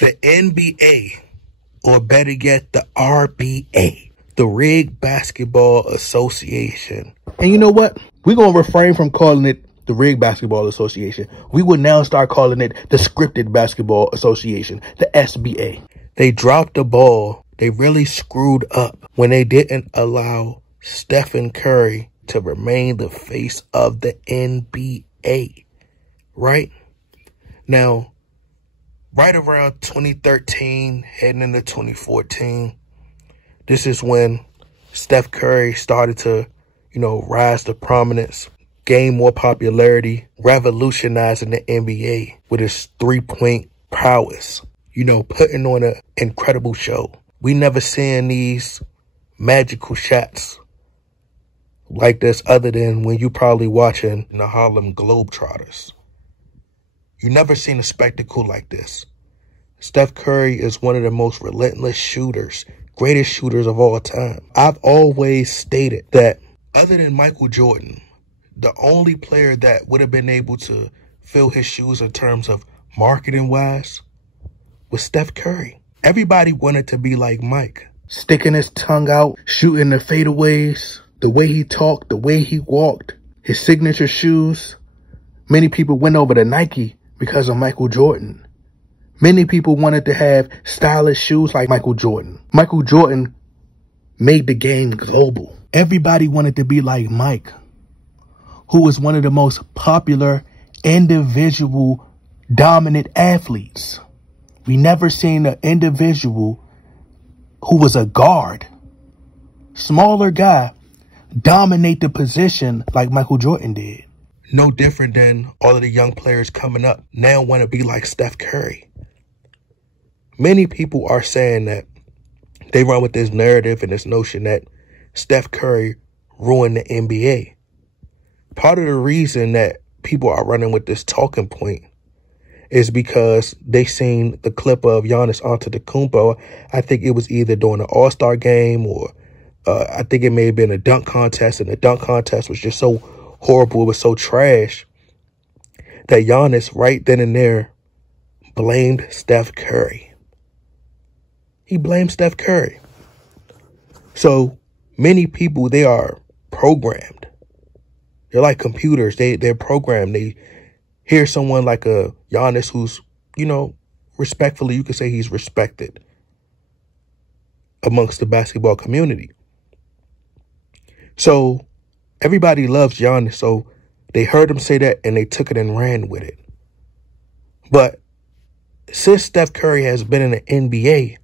The NBA, or better yet, the RBA, the Rig Basketball Association. And you know what? We're going to refrain from calling it the Rig Basketball Association. We will now start calling it the Scripted Basketball Association, the SBA. They dropped the ball. They really screwed up when they didn't allow Stephen Curry to remain the face of the NBA, right? Now, right around 2013, heading into 2014, this is when Steph Curry started to, rise to prominence, gain more popularity, revolutionizing the NBA with his three-point prowess, putting on an incredible show. We never seen these magical shots like this other than when you probably watching the Harlem Globetrotters. You never seen a spectacle like this. Steph Curry is one of the most relentless shooters, greatest shooters of all time. I've always stated that other than Michael Jordan, the only player that would have been able to fill his shoes in terms of marketing-wise was Steph Curry. Everybody wanted to be like Mike. Sticking his tongue out, shooting the fadeaways, the way he talked, the way he walked, his signature shoes. Many people went over to Nike because of Michael Jordan. Many people wanted to have stylish shoes like Michael Jordan. Michael Jordan made the game global. Everybody wanted to be like Mike, who was one of the most popular individual dominant athletes. We never seen an individual who was a guard, smaller guy, dominate the position like Michael Jordan did. No different than all of the young players coming up now want to be like Steph Curry. Many people are saying that they run with this narrative and this notion that Steph Curry ruined the NBA. Part of the reason that people are running with this talking point is because they seen the clip of Giannis Antetokounmpo. I think it was either during an All-Star game or I think it may have been a dunk contest, and the dunk contest was just so horrible, it was so trash, that Giannis right then and there blamed Steph Curry. He blamed Steph Curry. So many people, they are programmed. They're like computers. They're programmed. They hear someone like a Giannis who's, respectfully, you could say he's respected amongst the basketball community. So everybody loves Giannis. So they heard him say that and they took it and ran with it. But since Steph Curry has been in the NBA,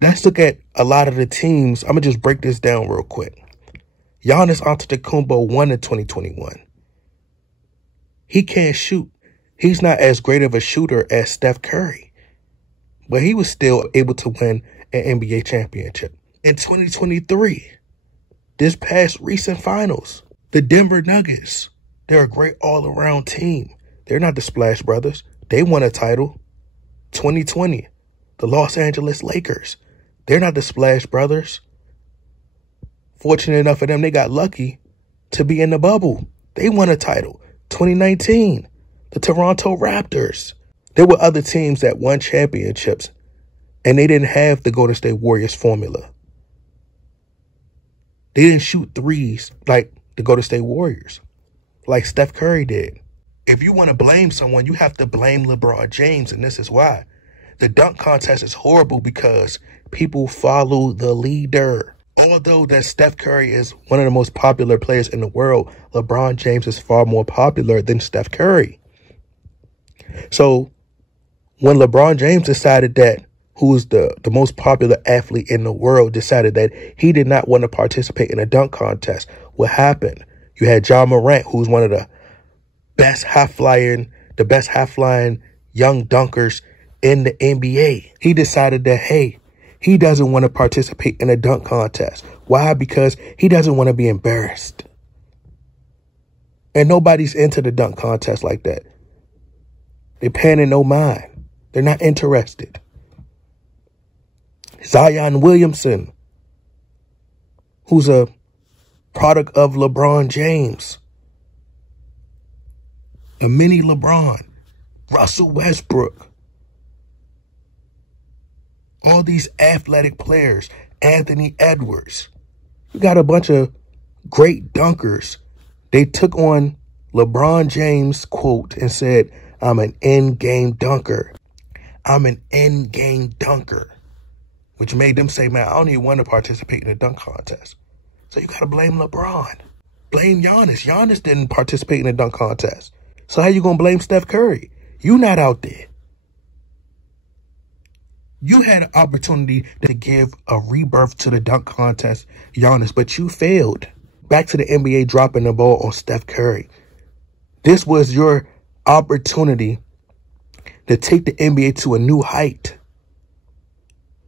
let's look at a lot of the teams. I'm going to just break this down real quick. Giannis Antetokounmpo won in 2021. He can't shoot. He's not as great of a shooter as Steph Curry, but he was still able to win an NBA championship. In 2023, this past recent finals, the Denver Nuggets, they're a great all-around team. They're not the Splash Brothers. They won a title. 2020, the Los Angeles Lakers, they're not the Splash Brothers. Fortunate enough for them, they got lucky to be in the bubble. They won a title. 2019, the Toronto Raptors. There were other teams that won championships, and they didn't have the Golden State Warriors formula. They didn't shoot threes like the Golden State Warriors, like Steph Curry did. If you want to blame someone, you have to blame LeBron James, and this is why. The dunk contest is horrible because people follow the leader. Although that Steph Curry is one of the most popular players in the world, LeBron James is far more popular than Steph Curry. So when LeBron James decided that, who's the most popular athlete in the world, decided that he did not want to participate in a dunk contest, what happened? You had Ja Morant, who's one of the best high-flying young dunkers in the NBA. He decided that, hey, he doesn't want to participate in a dunk contest. Why? Because he doesn't want to be embarrassed. And nobody's into the dunk contest like that. They're paying it no mind. They're not interested. Zion Williamson, who's a product of LeBron James, a mini LeBron, Russell Westbrook, these athletic players, Anthony Edwards. You got a bunch of great dunkers. They took on LeBron James' quote and said, I'm an in-game dunker. I'm an in-game dunker. Which made them say, man, I don't even want to participate in a dunk contest. So you got to blame LeBron. Blame Giannis. Giannis didn't participate in a dunk contest. So how you going to blame Steph Curry? You not out there. You had an opportunity to give a rebirth to the dunk contest, Giannis, but you failed. Back to the NBA dropping the ball on Steph Curry. This was your opportunity to take the NBA to a new height.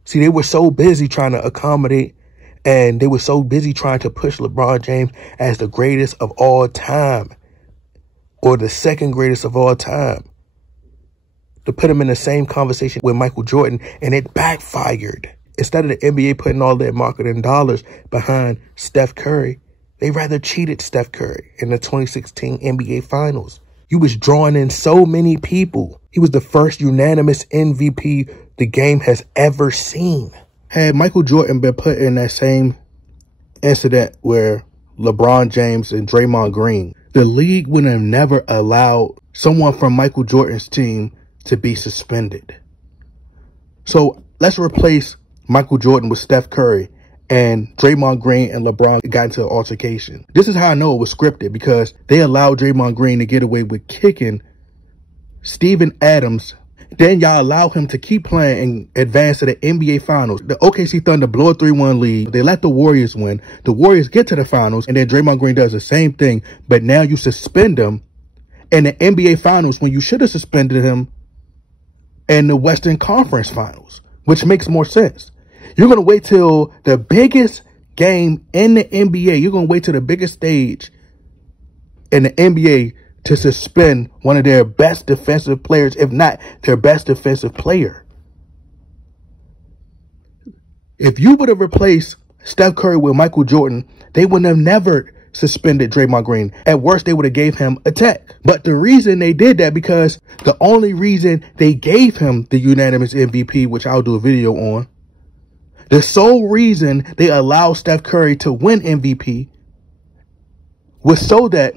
See, they were so busy trying to accommodate, and they were so busy trying to push LeBron James as the greatest of all time, or the second greatest of all time, to put him in the same conversation with Michael Jordan, and it backfired. Instead of the NBA putting all their marketing dollars behind Steph Curry, they rather cheated Steph Curry in the 2016 NBA Finals. You was drawing in so many people. He was the first unanimous MVP the game has ever seen. Had Michael Jordan been put in that same incident where LeBron James and Draymond Green, the league would have never allowed someone from Michael Jordan's team to be suspended. So let's replace Michael Jordan with Steph Curry, and Draymond Green and LeBron got into an altercation. This is how I know it was scripted, because they allowed Draymond Green to get away with kicking Steven Adams. Then y'all allow him to keep playing and advance to the NBA Finals. The OKC Thunder blow a 3-1 lead. They let the Warriors win. The Warriors get to the Finals, and then Draymond Green does the same thing. But now you suspend him in the NBA Finals when you should have suspended him in the Western Conference Finals, which makes more sense. You're going to wait till the biggest game in the NBA. You're going to wait till the biggest stage in the NBA to suspend one of their best defensive players, if not their best defensive player. If you would have replaced Steph Curry with Michael Jordan, they would have never suspended Draymond Green. At worst, they would have gave him a tech. But the reason they did that, because the only reason they gave him the unanimous MVP, which I'll do a video on, the sole reason they allowed Steph Curry to win MVP was so that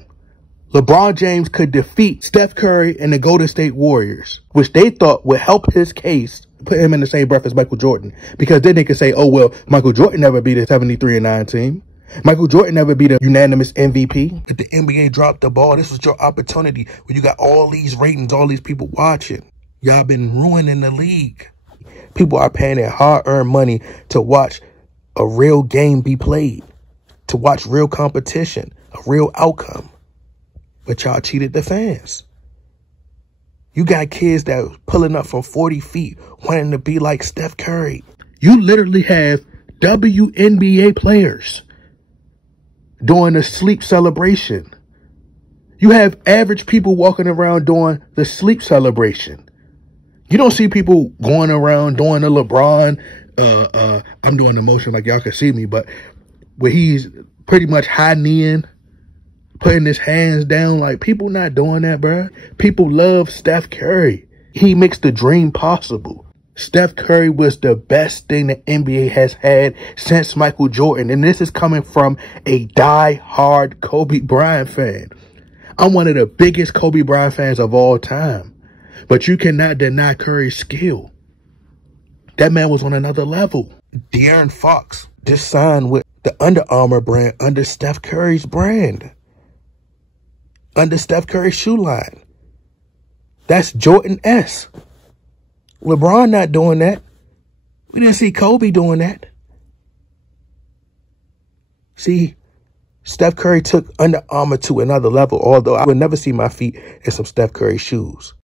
LeBron James could defeat Steph Curry and the Golden State Warriors, which they thought would help his case, put him in the same breath as Michael Jordan. Because then they could say, oh, well, Michael Jordan never beat a 73-9 team. Michael Jordan never beat a unanimous MVP. But the NBA dropped the ball. This was your opportunity when you got all these ratings, all these people watching. Y'all been ruining the league. People are paying their hard-earned money to watch a real game be played, to watch real competition, a real outcome. But y'all cheated the fans. You got kids that are pulling up from 40 feet wanting to be like Steph Curry. You literally have WNBA players doing a sleep celebration. You have average people walking around doing the sleep celebration. You don't see people going around doing the LeBron, I'm doing the motion like y'all can see me, but where he's pretty much high kneeing, putting his hands down. Like, people not doing that, bruh. People love Steph Curry. He makes the dream possible. Steph Curry was the best thing the NBA has had since Michael Jordan. And this is coming from a die-hard Kobe Bryant fan. I'm one of the biggest Kobe Bryant fans of all time. But you cannot deny Curry's skill. That man was on another level. De'Aaron Fox just signed with the Under Armour brand under Steph Curry's brand. Under Steph Curry's shoe line. That's Jordan-esque. LeBron not doing that. We didn't see Kobe doing that. See, Steph Curry took Under Armour to another level, although I would never see my feet in some Steph Curry shoes.